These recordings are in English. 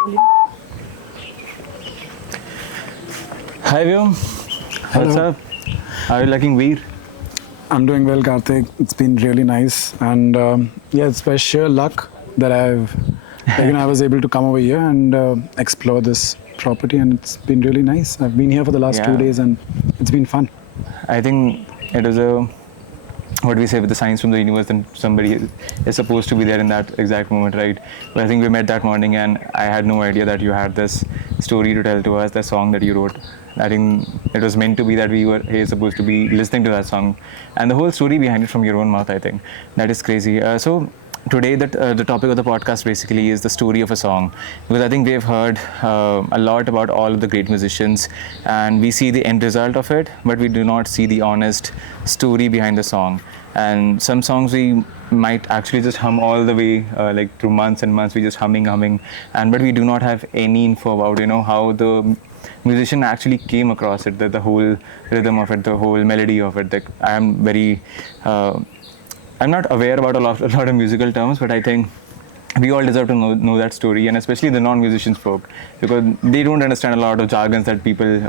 Hi Vyom, what's Hello. up? How are you liking Veer? I'm doing well, Karthik. It's been really nice, and yeah, it's by sheer luck that I was able to come over here and explore this property, and it's been really nice. I've been here for the last 2 days, Yeah, and it's been fun. I think it was a what we say with the signs from the universe, and somebody is supposed to be there in that exact moment, right? But I think we met that morning, and I had no idea that you had this story to tell to us, the song that you wrote. I think it was meant to be that we were here supposed to be listening to that song, and the whole story behind it from your own mouth. I think that is crazy. So today, the topic of the podcast basically is the story of a song, because I think we have heard a lot about all of the great musicians, and we see the end result of it, but we do not see the honest story behind the song. And some songs we might actually just hum all the way, like through months and months, we just humming, and but we do not have any info about how the musician actually came across it, the whole rhythm of it, the whole melody of it. Like I am very I'm not aware about a lot of musical terms, but I think we all deserve to know that story, and especially the non-musicians folk, because they don't understand a lot of jargons that people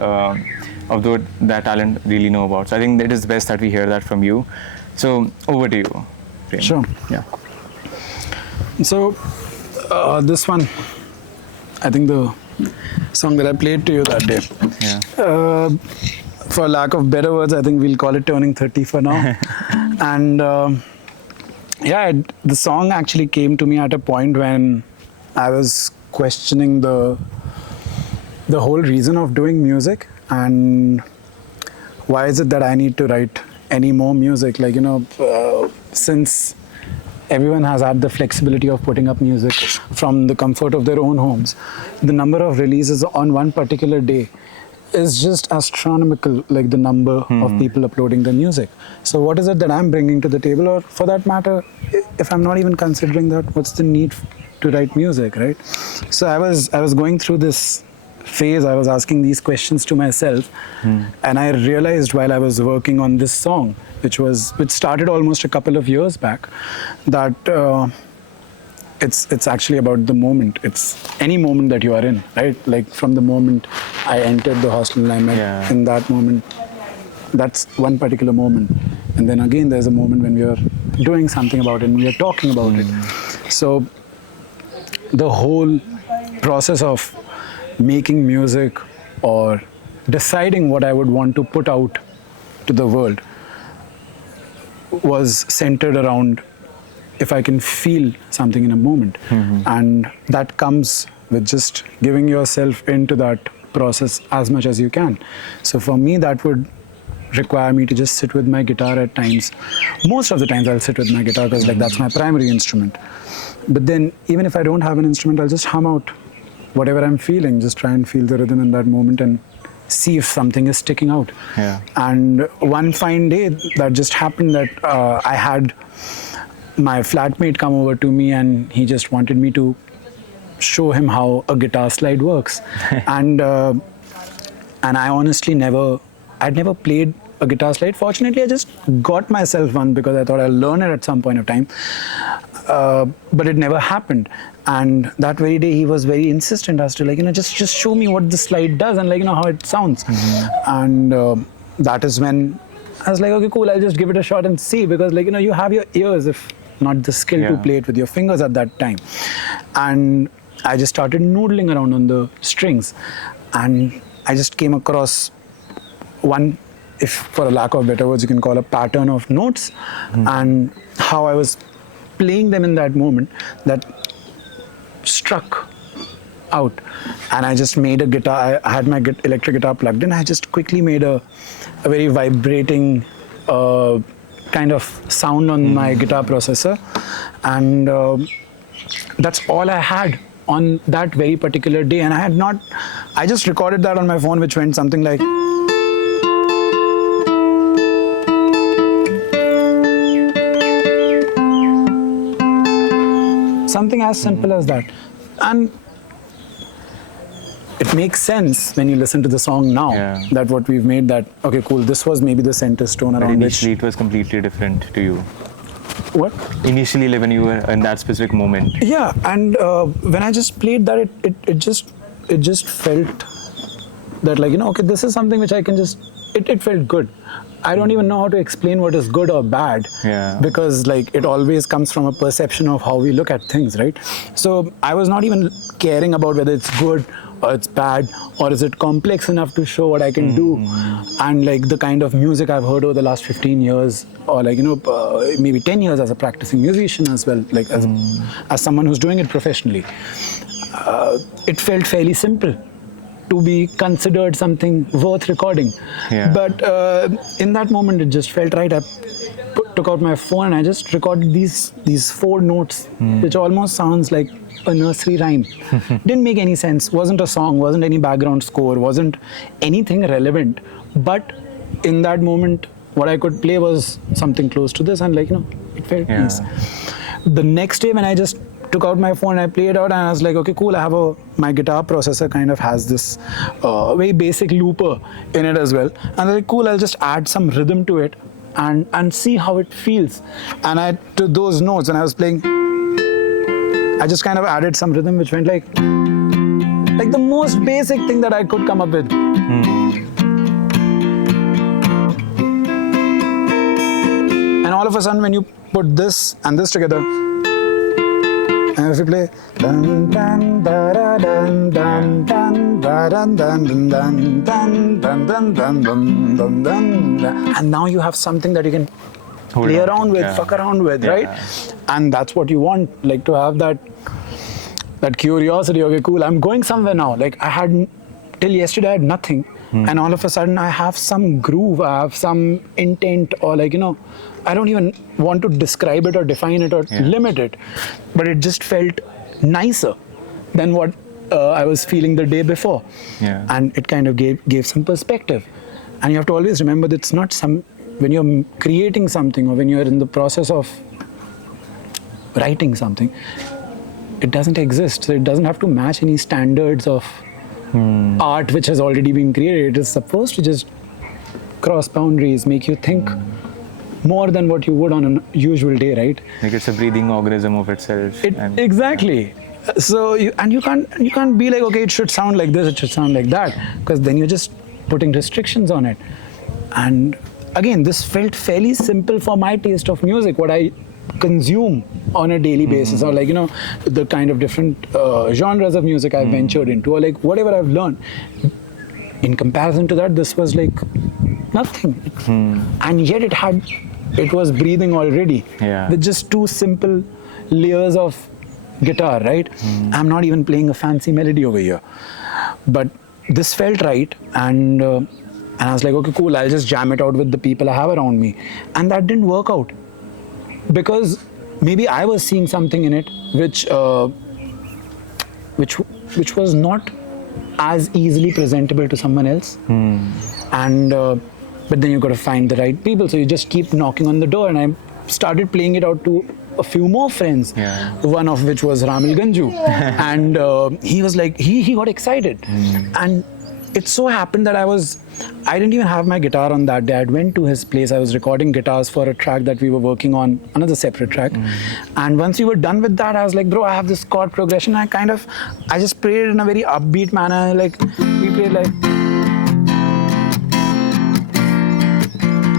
of that talent really know about. So I think it is best that we hear that from you. So over to you, Prem. Sure. Yeah. So this one, I think the song that I played to you that day. Yeah. For lack of better words, I think we'll call it turning 30 for now. And the song actually came to me at a point when I was questioning the whole reason of doing music, and why is it that I need to write any more music? Like, since everyone has had the flexibility of putting up music from the comfort of their own homes, the number of releases on one particular day is just astronomical, like the number of people uploading the music. So what is it that I'm bringing to the table? Or for that matter, if I'm not even considering that, what's the need to write music, right? So I was going through this phase. I was asking these questions to myself, and I realized while I was working on this song, which started almost a couple of years back, that it's actually about the moment. It's any moment that you are in, right? Like from the moment I entered the hostel and I met, in that moment, that's one particular moment. And then again, there's a moment when we are doing something about it and we are talking about it. So the whole process of making music or deciding what I would want to put out to the world was centered around if I can feel something in a moment. And that comes with just giving yourself into that process as much as you can. So for me, that would require me to just sit with my guitar at times. Most of the times I'll sit with my guitar because that's my primary instrument. But then even if I don't have an instrument, I'll just hum out whatever I'm feeling, just try and feel the rhythm in that moment and see if something is sticking out. And one fine day that just happened that I had my flatmate come over to me and he just wanted me to show him how a guitar slide works. and I honestly I'd never played a guitar slide. Fortunately, I just got myself one because I thought I'll learn it at some point of time. But it never happened. And that very day, he was very insistent as to just show me what the slide does and how it sounds. And that is when I was like, okay, cool, I'll just give it a shot and see, because you have your ears, if not the skill to play it with your fingers at that time. And I just started noodling around on the strings, and I just came across one, if for a lack of better words, you can call a pattern of notes, and how I was playing them in that moment that struck out. And I just made a guitar. I had my electric guitar plugged in. I just quickly made a very vibrating kind of sound on my guitar processor, and that's all I had on that very particular day. And I just recorded that on my phone, which went something like, something as simple as that. And it makes sense when you listen to the song now, that what we've made, that okay, cool, this was maybe the center stone But around which initially it was completely different to you. What? Initially, like when you were in that specific moment. Yeah, and when I just played that, it just felt that, like, okay, this is something which I can just. It felt good. I don't even know how to explain what is good or bad. Yeah. Because like it always comes from a perception of how we look at things, right? So I was not even caring about whether it's good or it's bad, or is it complex enough to show what I can do. And like the kind of music I've heard over the last 15 years, or like maybe 10 years as a practicing musician as well, like as someone who's doing it professionally, it felt fairly simple to be considered something worth recording. Yeah. But in that moment, it just felt right. I took out my phone and I just recorded these 4 notes, which almost sounds like a nursery rhyme. Didn't make any sense. Wasn't a song. Wasn't any background score. Wasn't anything relevant. But in that moment, what I could play was something close to this, and like it felt nice. The next day, when I just took out my phone and I played out, and I was like, okay, cool. I have my guitar processor kind of has this very basic looper in it as well, and I was like, cool. I'll just add some rhythm to it and see how it feels. And I to those notes, and I was playing. I just kind of added some rhythm, which went like the most basic thing that I could come up with. And all of a sudden, when you put this and this together, and if you play dun dun da da dun dun dun da dun dun dun dun dun dun dun dun dun dun, and now you have something that you can play around with, fuck around with, right? And that's what you want, like to have that curiosity. Okay, cool. I'm going somewhere now. Like I had till yesterday, I had nothing, and all of a sudden I have some groove, I have some intent, or like I don't even want to describe it or define it or limit it, but it just felt nicer than what I was feeling the day before. Yeah. And it kind of gave some perspective. And you have to always remember that it's not when you're creating something or when you're in the process of writing something, it doesn't exist. So it doesn't have to match any standards of art which has already been created. It is supposed to just cross boundaries, make you think more than what you would on a usual day, right? Like it's a breathing organism of itself. Exactly. So you can't be like, okay, it should sound like this, it should sound like that, because then you're just putting restrictions on it. And again, this felt fairly simple for my taste of music, what I consume on a daily basis, or like the kind of different genres of music I've ventured into, or like whatever I've learned. In comparison to that, this was like nothing, and yet it was breathing already with just 2 simple layers of guitar, right? I'm not even playing a fancy melody over here, but this felt right, and I was like, okay, cool, I'll just jam it out with the people I have around me. And that didn't work out, because maybe I was seeing something in it which was not as easily presentable to someone else. And but then you've got to find the right people, so you just keep knocking on the door. And I started playing it out to a few more friends, one of which was Ramil Ganju. And he was like, he got excited. And it so happened that I didn't even have my guitar on that day. I went to his place. I was recording guitars for a track that we were working on, another separate track. And once we were done with that, I was like, bro, I have this chord progression. I just played it in a very upbeat manner. Like, we played like,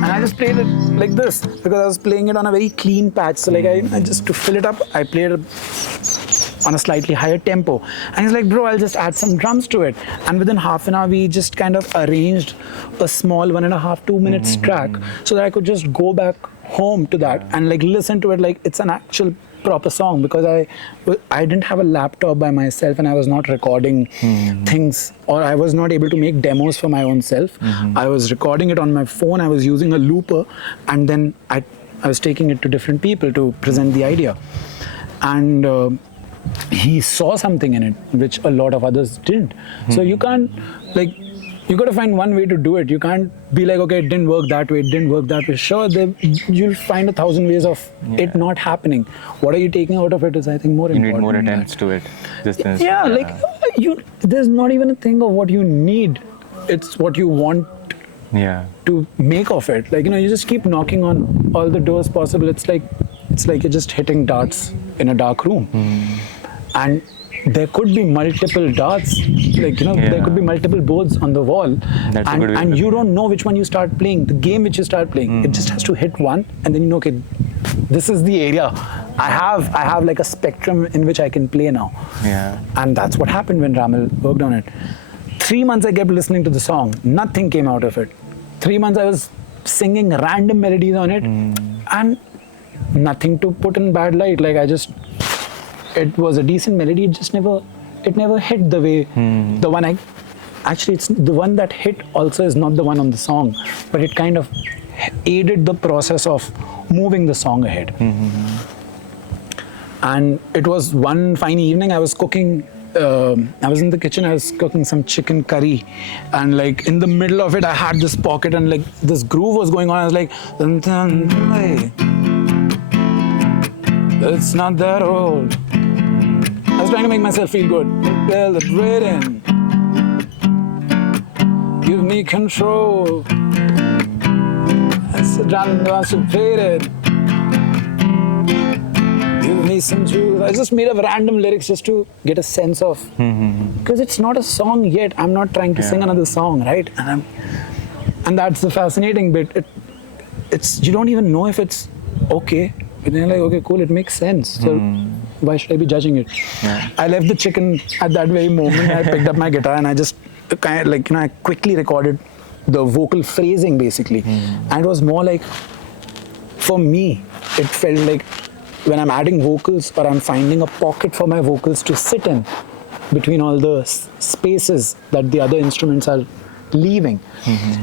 and I just played it like this because I was playing it on a very clean patch. So like, I just, to fill it up, I played it on a slightly higher tempo. And he's like, bro, I'll just add some drums to it. And within half an hour, we just kind of arranged a small 1.5, 2 minutes track so that I could just go back home to that and like listen to it like it's an actual proper song, because I didn't have a laptop by myself and I was not recording things, or I was not able to make demos for my own self. I was recording it on my phone. I was using a looper, and then I was taking it to different people to present the idea. And he saw something in it which a lot of others didn't. So you can't, like, you got to find one way to do it. You can't be like, okay, it didn't work that way, it didn't work that way. Sure, you'll find 1,000 ways of it not happening. What are you taking out of it is, I think, more important. You need more attempts to it. There's not even a thing of what you need. It's what you want to make of it. Like, you just keep knocking on all the doors possible. It's like it's like you're just hitting darts in a dark room. And there could be multiple darts, like, you know, there could be multiple boards on the wall. That's a good way and to you put it. don't know which one you start playing, the game which you start playing. It just has to hit one, and then you know, okay, this is the area. I have like a spectrum in which I can play now. Yeah. And that's what happened when Ramil worked on it. 3 months I kept listening to the song. Nothing came out of it. 3 months I was singing random melodies on it, and nothing to put in bad light. Like, it was a decent melody. It never hit the way the one it's the one that hit also is not the one on the song, but it kind of aided the process of moving the song ahead. And it was one fine evening, I was cooking. I was in the kitchen, I was cooking some chicken curry, and like in the middle of it I had this pocket, and like this groove was going on. I was like, it's not that old. I was trying to make myself feel good. Well, the written, give me control. I said, I'm constipated. Give me some juice. I just made up random lyrics just to get a sense of, because it's not a song yet. I'm not trying to sing another song, right? And that's the fascinating bit. It's you don't even know if it's okay. But then you're like, okay, cool, it makes sense. So why should I be judging it? Yeah. I left the chicken at that very moment. I picked up my guitar and I just kind of like, you know, I quickly recorded the vocal phrasing basically. And it was more like, for me, it felt like when I'm adding vocals or I'm finding a pocket for my vocals to sit in between all the spaces that the other instruments are leaving,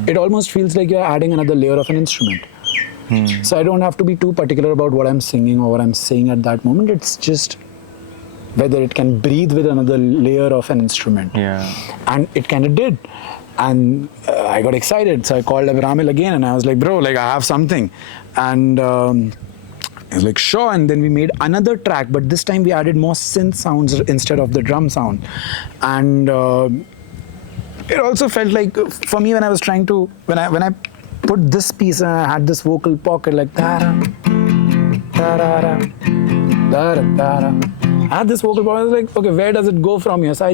it almost feels like you're adding another layer of an instrument. So I don't have to be too particular about what I'm singing or what I'm saying at that moment. It's just whether it can breathe with another layer of an instrument. Yeah. And it kind of did. And I got excited. So I called up Ramil again and I was like, bro, like I have something. And he was like, sure. And then we made another track, but this time we added more synth sounds instead of the drum sound. And it also felt like, for me, when I was trying to, when I put this piece and I had this vocal pocket like da-da, da-da-da, da-da-da-da. I had this vocal pocket. I was like, okay, where does it go from here? So I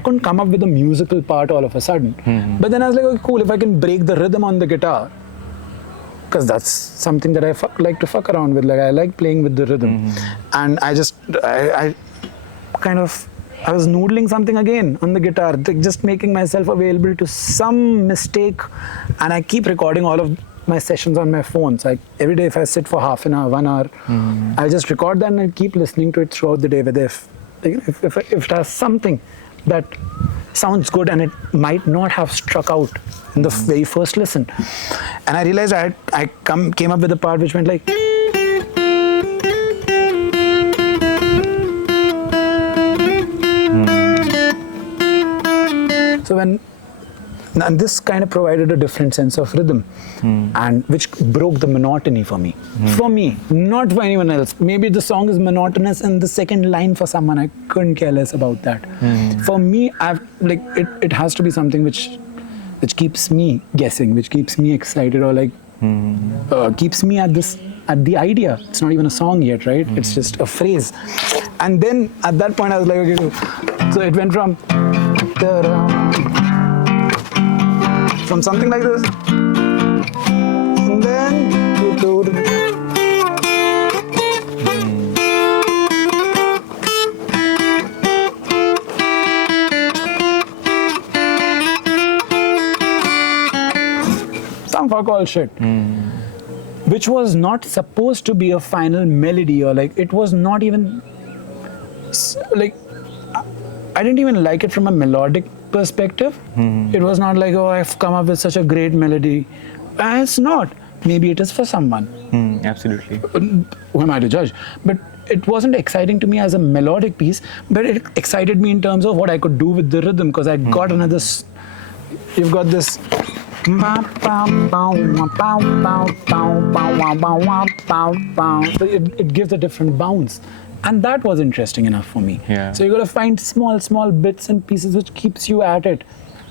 couldn't come up with a musical part all of a sudden. But then I was like, okay, cool, if I can break the rhythm on the guitar, because that's something that I like to fuck around with. Like, I like playing with the rhythm. And I was noodling something again on the guitar, just making myself available to some mistake. And I keep recording all of my sessions on my phone. So every day, if I sit for half an hour, 1 hour, I just record that and I keep listening to it throughout the day. Whether if it has something that sounds good and it might not have struck out in the very first listen. And I realized I came up with a part which went like, so and this kind of provided a different sense of rhythm, and which broke the monotony for me. For me, not for anyone else. Maybe the song is monotonous in the second line for someone. I couldn't care less about that. For me, it has to be something which keeps me guessing, which keeps me excited, or like keeps me at the idea. It's not even a song yet, right? It's just a phrase. And then at that point, I was like, okay, so it went from something like this, and then some fuck all shit, which was not supposed to be a final melody, or like it was not even like I didn't even like it from a melodic perspective. It was not like, oh, I've come up with such a great melody. It's not. Maybe it is for someone. Absolutely. Who am I to judge? But it wasn't exciting to me as a melodic piece, but it excited me in terms of what I could do with the rhythm, because I got another. You've got this. It gives a different bounce. And that was interesting enough for me. Yeah. So you got to find small bits and pieces which keeps you at it,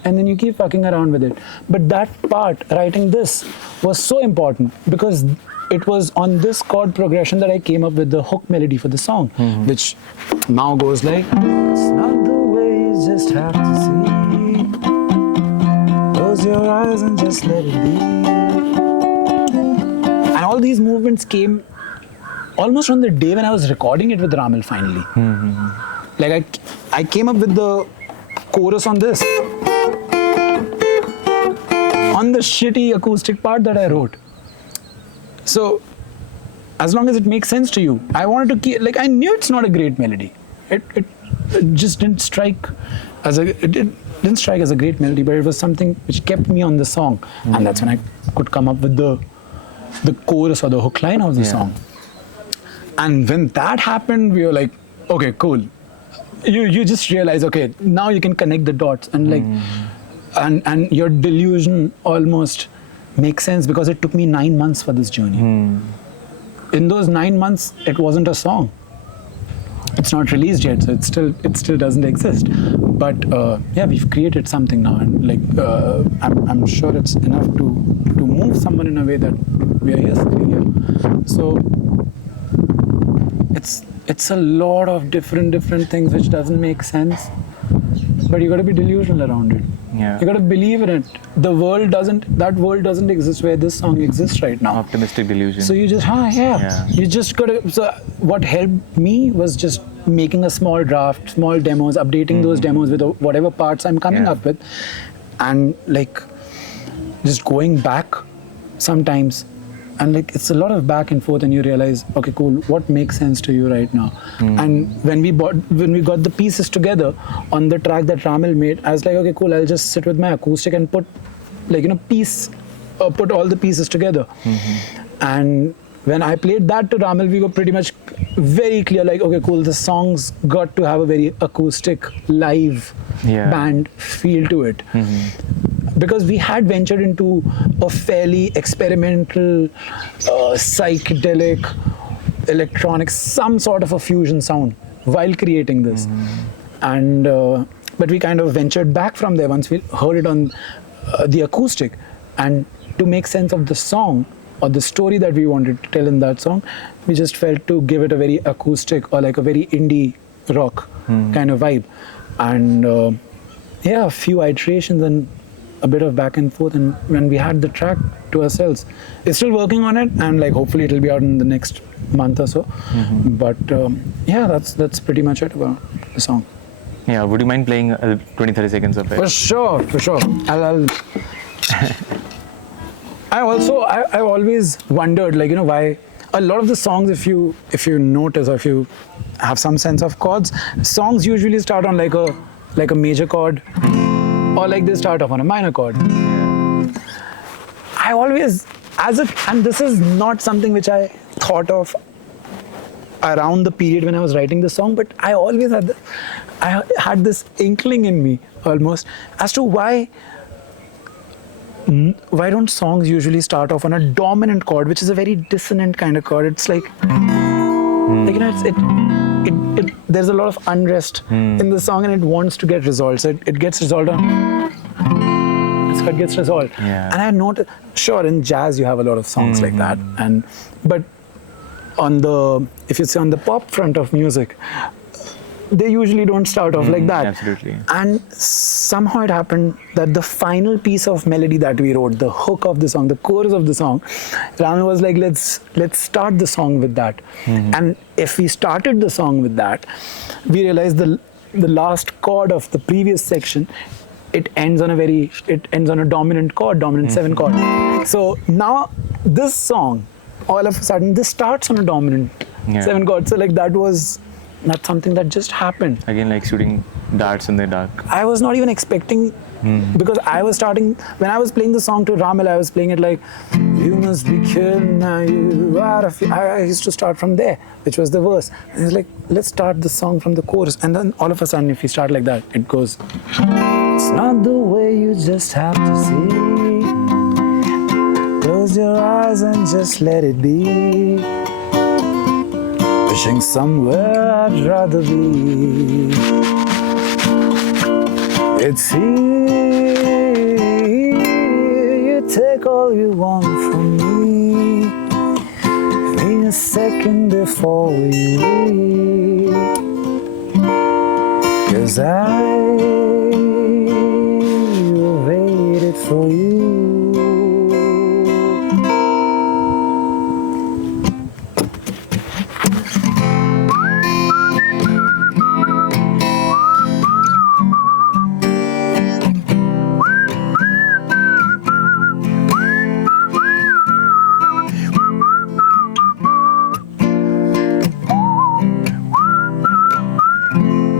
and then you keep fucking around with it. But that part, writing this, was so important, because it was on this chord progression that I came up with the hook melody for the song, which now goes like, it's not the way you just have to see. Close your eyes and just let it be. And all these movements came almost on the day when I was recording it with Ramil finally. Like I came up with the chorus on this, on the shitty acoustic part that I wrote. So as long as it makes sense to you, I wanted to keep, like, I knew it's not a great melody. It just didn't strike as a, it didn't strike as a great melody, but it was something which kept me on the song. And that's when I could come up with the chorus or the hook line of the song. And when that happened, we were like, okay, cool. You just realize, okay, now you can connect the dots and like, and your delusion almost makes sense, because it took me 9 months for this journey. In those 9 months, it wasn't a song. It's not released yet, so it still doesn't exist. But yeah, we've created something now, and like I'm sure it's enough to move someone in a way that we are here sitting here. So it's a lot of different things which doesn't make sense, but you got to be delusional around it. Yeah. You got to believe in it. That world doesn't exist where this song exists right now. Optimistic delusion. So you just, you just got to. So what helped me was just making a small draft, small demos, updating those demos with whatever parts I'm coming up with, and like just going back sometimes. And like it's a lot of back and forth, and you realize, okay, cool, what makes sense to you right now? And when we got the pieces together on the track that Ramil made, I was like, okay, cool, I'll just sit with my acoustic and put, like, put all the pieces together. And when I played that to Ramil, we were pretty much very clear, like, okay, cool, the song's got to have a very acoustic, live band feel to it. Because we had ventured into a fairly experimental, psychedelic, electronic, some sort of a fusion sound while creating this. And but we kind of ventured back from there once we heard it on the acoustic. And to make sense of the song or the story that we wanted to tell in that song, we just felt to give it a very acoustic or like a very indie rock kind of vibe. And yeah, a few iterations and a bit of back and forth, and when we had the track to ourselves, we're still working on it, and like hopefully it'll be out in the next month or so. But yeah, that's pretty much it about the song. Yeah, would you mind playing 20-30 seconds of it? For sure. I'll I've always wondered, like, you know, why a lot of the songs, if you notice or if you have some sense of chords, songs usually start on like a major chord, or like they start off on a minor chord. I always, and this is not something which I thought of around the period when I was writing the song, but I always had this inkling in me almost as to why don't songs usually start off on a dominant chord, which is a very dissonant kind of chord. It's like, you know, there's a lot of unrest in the song, and it wants to get resolved. So it gets resolved on. So it gets resolved. Yeah. And I noticed, sure, in jazz you have a lot of songs like that, but if you say on the pop front of music, they usually don't start off like that. Absolutely. And somehow it happened that the final piece of melody that we wrote, the hook of the song, the chorus of the song, Ramil was like, let's start the song with that. And if we started the song with that, we realized the last chord of the previous section, it ends on a dominant chord, dominant 7 chord. So now this song, all of a sudden, this starts on a dominant 7 chord. So like that's something that just happened. Again, like shooting darts in the dark. I was not even expecting, because I was starting, when I was playing the song to Ramil, I was playing it like, you must be kidding now, you are I used to start from there, which was the verse. And he's like, let's start the song from the chorus. And then all of a sudden, if you start like that, it goes, it's not the way you just have to see. Close your eyes and just let it be. Wishing somewhere I'd rather be. It's here, you take all you want from me. before we leave, 'cause I waited for you.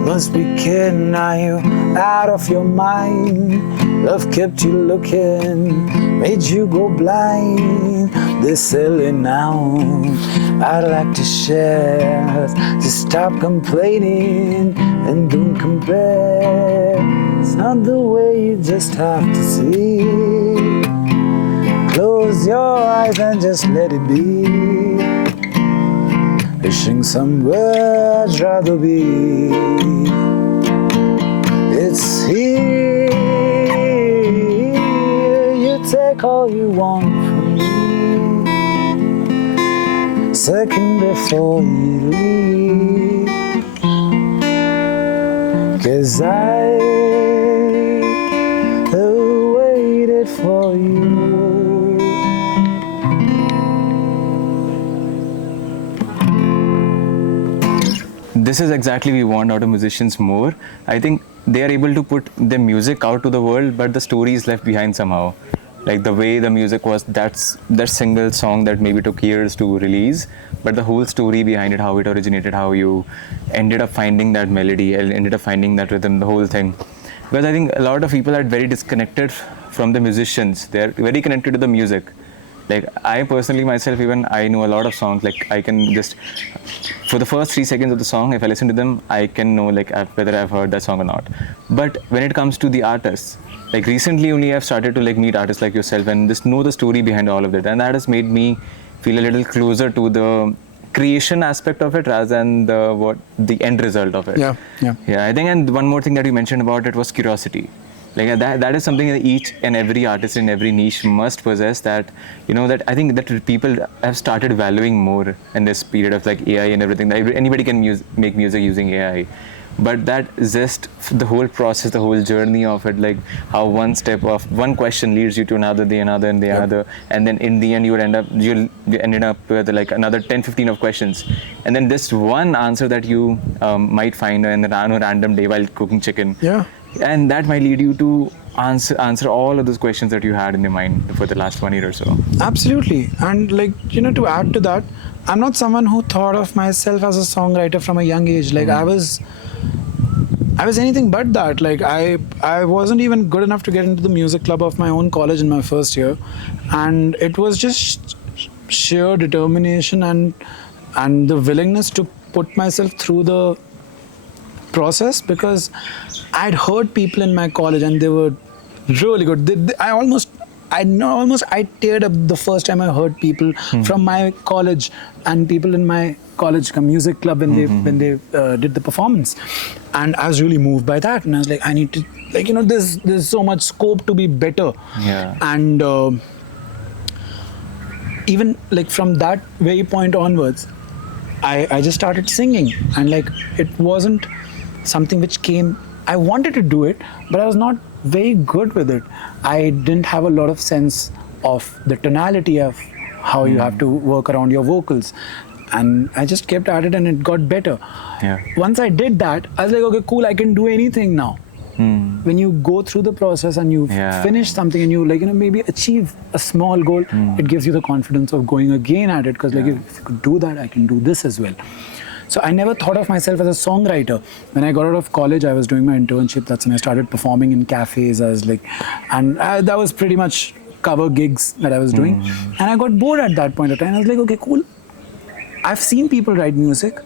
Must be kidding, are you out of your mind? Love kept you looking, made you go blind. This silly now, I'd like to share. Just stop complaining and don't compare. It's not the way you just have to see. Close your eyes and just let it be. Wishing somewhere I'd rather be. It's here. You take all you want from me. Second before you leave. 'Cause I waited for you. This is exactly we want out of musicians more. I think they are able to put their music out to the world, but the story is left behind somehow. Like the way the music was, that single song that maybe took years to release, but the whole story behind it, how it originated, how you ended up finding that melody, ended up finding that rhythm, the whole thing. Because I think a lot of people are very disconnected from the musicians. They're very connected to the music. Like I personally myself, even I know a lot of songs. Like I can just, for the first 3 seconds of the song, if I listen to them, I can know like whether I've heard that song or not. But when it comes to the artists, like recently only I've started to like meet artists like yourself and just know the story behind all of it, and that has made me feel a little closer to the creation aspect of it rather than the end result of it. Yeah. I think, and one more thing that you mentioned about it was curiosity. Like that is something that each and every artist in every niche must possess, that that I think that people have started valuing more in this period of like AI and everything. That anybody can make music using AI, but that just the whole process, the whole journey of it, like how one step of one question leads you to another, another, and then in the end you ended up with like another 10-15 of questions, and then this one answer that you might find on a random day while cooking chicken. And that might lead you to answer all of those questions that you had in your mind for the last 1 year or so. Absolutely. And like, to add to that, I'm not someone who thought of myself as a songwriter from a young age. Like I was anything but that. Like I wasn't even good enough to get into the music club of my own college in my first year. And it was just sheer determination and the willingness to put myself through the process, because I'd heard people in my college and they were really good. I teared up the first time I heard people from my college and people in my college music club when they did the performance, and I was really moved by that. And I was like, I need to, like, there's so much scope to be better. And even like from that very point onwards, I just started singing, and like it wasn't something which came. I wanted to do it, but I was not very good with it. I didn't have a lot of sense of the tonality of how you have to work around your vocals, and I just kept at it, and it got better. Once I did that, I was like, okay, cool, I can do anything now. When you go through the process and you finish something and you maybe achieve a small goal, it gives you the confidence of going again at it, because like if you could do that, I can do this as well. So I never thought of myself as a songwriter. When I got out of college, I was doing my internship. That's when I started performing in cafes. That was pretty much cover gigs that I was doing. And I got bored at that point of time. I was like, okay, cool. I've seen people write music.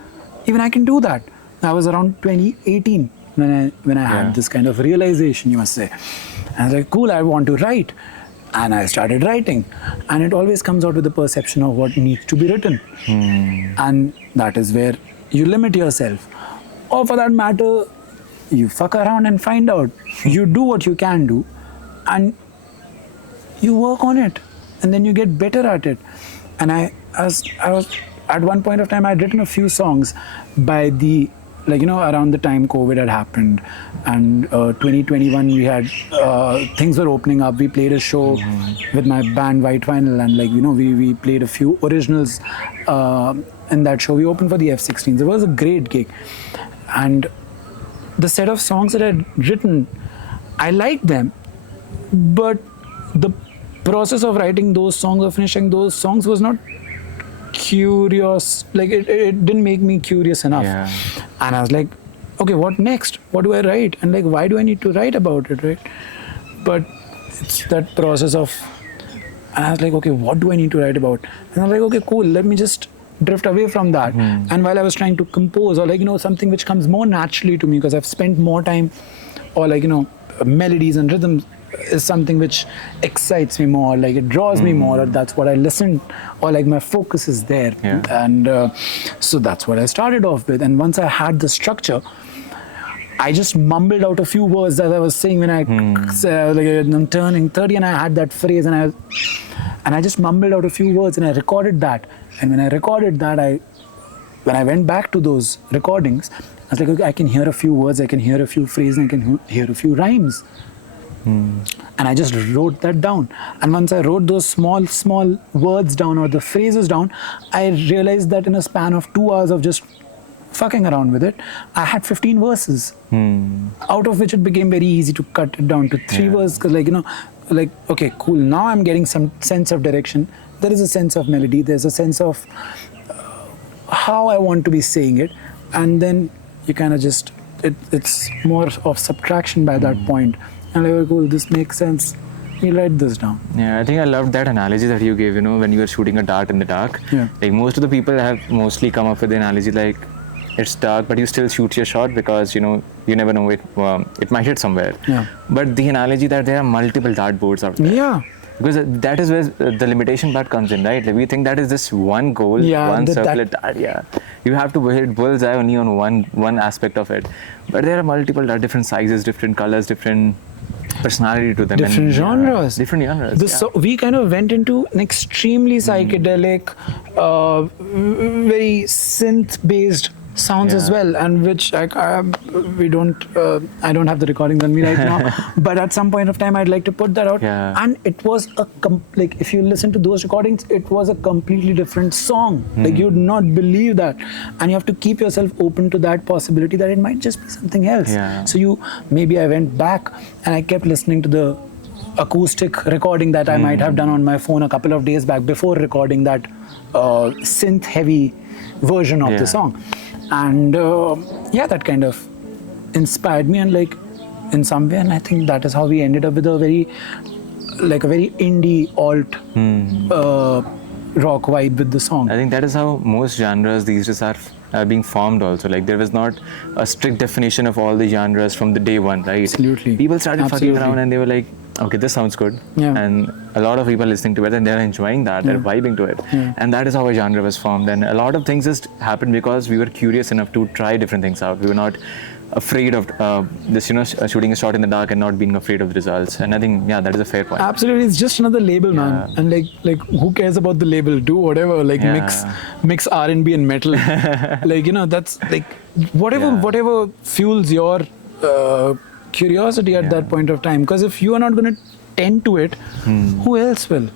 Even I can do that. That was around 2018 when I had this kind of realization, you must say. And I was like, cool, I want to write. And I started writing, and it always comes out with the perception of what needs to be written. And that is where you limit yourself. Or for that matter, you fuck around and find out. You do what you can do, and you work on it, and then you get better at it. And I was at one point of time I'd written a few songs by the, like, you know, around the time COVID had happened, and 2021 we had things were opening up. We played a show with my band White Vinyl, and, like, you know, we played a few originals in that show. We opened for the F16s. It was a great gig, and the set of songs that I'd written, I liked them, but the process of writing those songs or finishing those songs was not curious. Like, it didn't make me curious enough. And I was like, okay, what next? What do I write? And, like, why do I need to write about it, right? But it's that process of, and I was like, okay, what do I need to write about? And I was like, okay, cool, let me just drift away from that. And while I was trying to compose, or, like, you know, something which comes more naturally to me because I've spent more time, or, like, you know, melodies and rhythms is something which excites me more, like it draws me more, or that's what I listen, or like my focus is there. And so that's what I started off with. And once I had the structure, I just mumbled out a few words that I was saying when I like, I'm turning 30, and I had that phrase, and I just mumbled out a few words, and I recorded that. And when I recorded that, when I went back to those recordings, I was like, okay, I can hear a few words, I can hear a few phrases, and I can hear a few rhymes. And I just wrote that down. And once I wrote those small words down, or the phrases down, I realized that in a span of 2 hours of just fucking around with it, I had 15 verses. Out of which it became very easy to cut it down to 3 verses. Because, like, you know, like, okay, cool, now I'm getting some sense of direction. There is a sense of melody. There's a sense of how I want to be saying it. And then you kind of just, it's more of subtraction by that point. And like, cool, this makes sense. You write this down. Yeah, I think I loved that analogy that you gave, you know, when you were shooting a dart in the dark. Like, most of the people have mostly come up with the analogy like, it's dark, but you still shoot your shot because, you know, you never know it might hit somewhere. But the analogy that there are multiple dartboards out there. Because that is where the limitation part comes in, right? Like, we think that is this one goal, one circular dart. You have to hit bullseye only on one aspect of it. But there are multiple different sizes, different colors, different personality to them. Different genres. Different genres. So we kind of went into an extremely psychedelic, very synth-based sounds as well, and which I don't have the recordings on me right now, but at some point of time I'd like to put that out. And it was like, if you listen to those recordings, it was a completely different song. Like, you'd not believe that, and you have to keep yourself open to that possibility that it might just be something else. So maybe I went back and I kept listening to the acoustic recording that I might have done on my phone a couple of days back before recording that synth heavy version of the song. And that kind of inspired me, and, like, in some way, and I think that is how we ended up with a very indie alt rock vibe with the song. I think that is how most genres these days are being formed also. Like, there was not a strict definition of all the genres from the day one, right? Absolutely. People started fucking around and they were like, okay, this sounds good. And a lot of people listening to it, and they're enjoying that, they're vibing to it. And that is how a genre was formed. And a lot of things just happened because we were curious enough to try different things out. We were not afraid of this, you know, shooting a shot in the dark and not being afraid of the results. And I think, that is a fair point. Absolutely, it's just another label, man. And like who cares about the label? Do whatever, like mix R&B and metal. Like, you know, that's like whatever fuels your curiosity at that point of time. Because if you are not going to tend to it, who else will?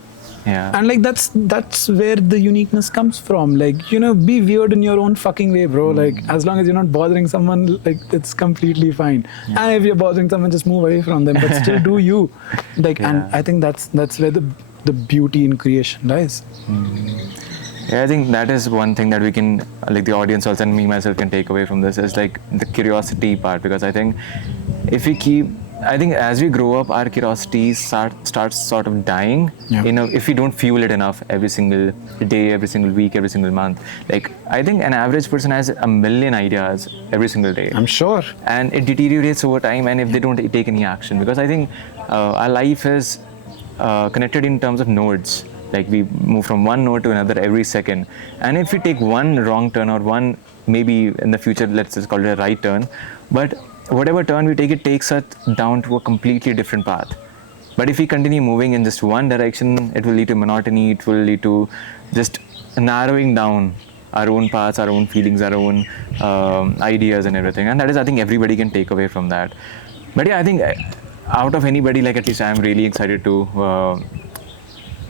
And like that's where the uniqueness comes from. Like, you know, be weird in your own fucking way, bro. Like, as long as you're not bothering someone, like, it's completely fine. And if you're bothering someone, just move away from them, but still do you. Like, and I think that's where the beauty in creation lies. I think that is one thing that we can, like, the audience also and me myself can take away from this is like the curiosity part. Because I think as we grow up, our curiosity starts sort of dying. If we don't fuel it enough every single day, every single week, every single month. Like, I think an average person has a million ideas every single day. I'm sure. And it deteriorates over time, and if they don't take any action. Because I think our life is connected in terms of nodes. Like, we move from one node to another every second. And if we take one wrong turn, or one, maybe in the future, let's just call it a right turn, but whatever turn we take, it takes us down to a completely different path. But if we continue moving in just one direction, it will lead to monotony, it will lead to just narrowing down our own paths, our own feelings, our own ideas and everything. And that is, I think, everybody can take away from that. But yeah, I think out of anybody, like at least I'm really excited to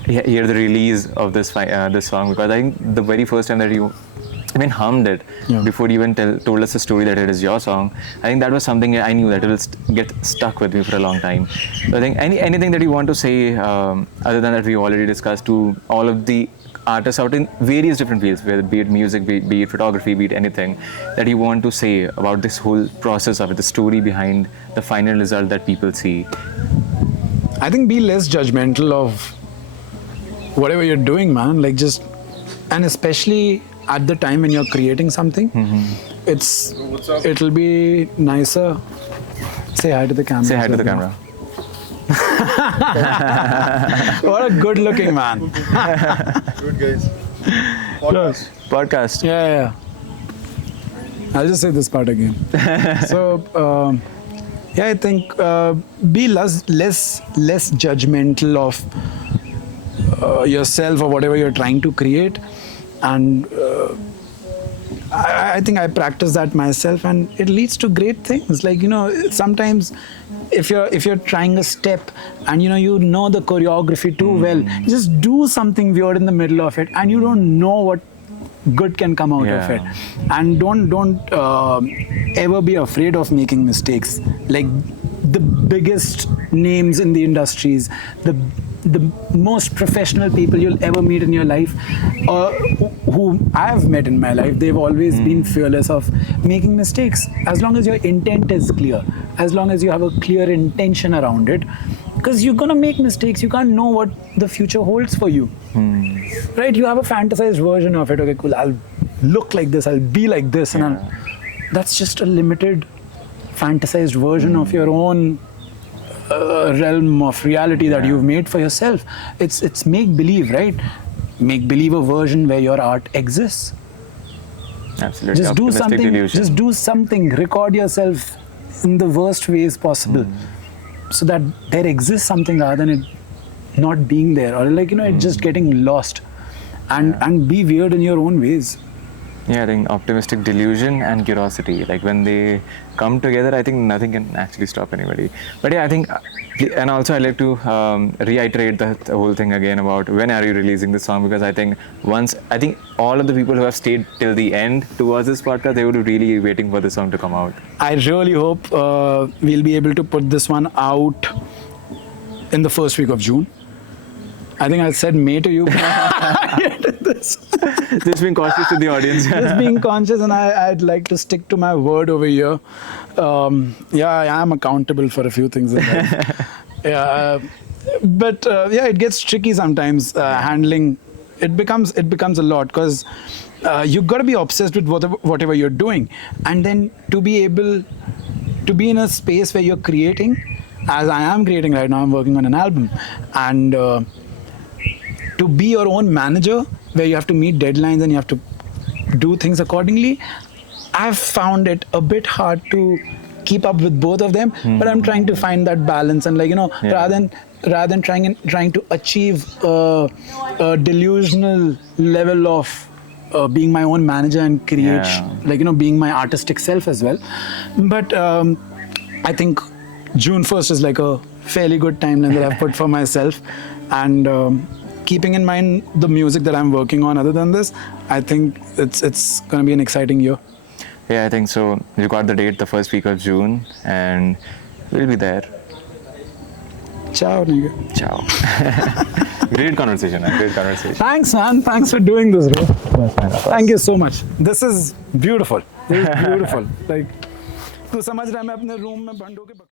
hear the release of this song, because I think the very first time that you even hummed it, before you even told us the story that it is your song, I think that was something I knew that it will get stuck with me for a long time. So I think anything that you want to say other than that we already discussed to all of the artists out in various different fields, whether be it music, be it photography, be it anything, that you want to say about this whole process of it, the story behind the final result that people see? I think be less judgmental of whatever you're doing, man. Like just, and especially at the time when you're creating something, it'll be nicer. Say hi to the camera. Say hi to the camera. What a good looking man. Good guys. Podcast. Yeah. I'll just say this part again. So, I think be less judgmental of yourself or whatever you're trying to create, and I think I practice that myself, and it leads to great things. Like, sometimes if you're trying a step and you know the choreography too well, just do something weird in the middle of it, and you don't know what good can come out of it. And don't ever be afraid of making mistakes. Like the biggest names in the industries, the most professional people you'll ever meet in your life, who I've met in my life, they've always been fearless of making mistakes. As long as your intent is clear, as long as you have a clear intention around it, because you're gonna make mistakes. You can't know what the future holds for you. Right? You have a fantasized version of it. Okay, cool. I'll look like this. I'll be like this, and that's just a limited, fantasized version of your own realm of reality that you've made for yourself. It's make believe, right? Make believe a version where your art exists. Absolutely. Just do something. Delusion. Just do something. Record yourself in the worst ways possible, so that there exists something rather than it not being there, or like it just getting lost, and be weird in your own ways. Yeah, I think optimistic delusion and curiosity, like when they come together, I think nothing can actually stop anybody. But yeah, I think, and also I'd like to reiterate the whole thing again about when are you releasing this song, because I think all of the people who have stayed till the end towards this podcast, they would be really waiting for the song to come out. I really hope we'll be able to put this one out in the first week of June. I think I said May to you. Just being cautious to the audience. Just being conscious, and I'd like to stick to my word over here. I am accountable for a few things in life. But it gets tricky sometimes handling. It becomes a lot, because you've got to be obsessed with whatever you're doing, and then to be able to be in a space where you're creating, as I am creating right now. I'm working on an album, and to be your own manager, where you have to meet deadlines and you have to do things accordingly. I've found it a bit hard to keep up with both of them, but I'm trying to find that balance, and rather than trying to achieve a delusional level of being my own manager and create being my artistic self as well. But I think June 1st is like a fairly good timeline that I've put for myself, and keeping in mind the music that I'm working on other than this, I think it's going to be an exciting year. Yeah, I think so. You got the date, the first week of June, and we'll be there. Ciao, nigga. Ciao. Great conversation, man. Great conversation. Thanks, man. Thanks for doing this, bro. Thank you so much. This is beautiful. This is beautiful. Like, तू समझ रहा है मैं अपने room में बंद होके